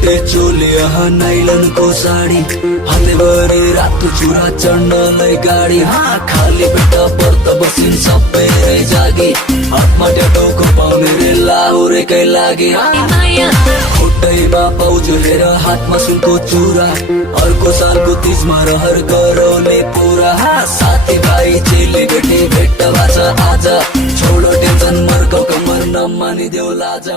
छुट्टे चोले नाइलन को साडी हातैभरि रातो चुरा चढ्नलाई गाडी खाली पेट व्रत बसिन् सबैले जागी हातमा ट्याटोको पाउने रे लाहुरेकै लागि खुट्टैमा पाउजो हेर हातमा सुनको चुरा अर्को सालको तीजमा रहर गरौले पुरा साथीभाइ चेली बेटी भेट्ट भाछ आज छोडो टेन्सन मर्को कम्मर नमानिदेऊ लाज